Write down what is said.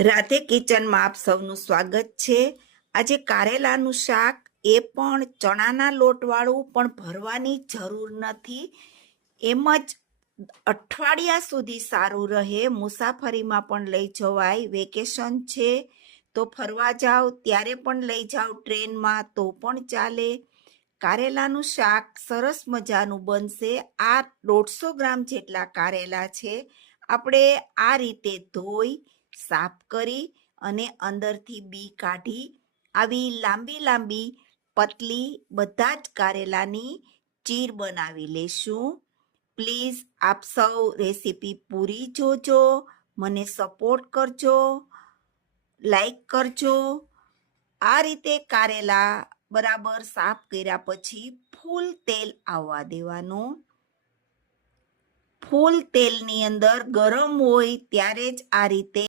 રાધે કિચનમાં આપ સૌનું સ્વાગત છે। આજે કારેલાનું શાક, એ પણ ચણાના લોટવાળું, પણ ભરવાની જરૂર નથી, એમ જ અઠવાડિયા સુધી સારું રહે, મુસાફરીમાં પણ લઈ જવાય, વેકેશન છે તો ફરવા જાઓ ત્યારે પણ લઈ જાઓ, ટ્રેનમાં તો પણ ચાલે। કારેલાનું શાક સરસ મજાનું બનશે। આ 150 ગ્રામ જેટલા કારેલા છે। આપણે આ રીતે ધોઈ સાફ કરી અને અંદરથી બી કાઢી આવી લાંબી લાંબી પતલી બધા જ કારેલાની ચીર બનાવી લેશું। પ્લીઝ આપ સૌ રેસીપી પૂરી જોજો, મને સપોર્ટ કરજો, લાઈક કરજો। આ રીતે કારેલા બરાબર સાફ કર્યા પછી ફૂલ તેલ આવવા દેવાનું। ફૂલ તેલની અંદર ગરમ હોય ત્યારે જ આ રીતે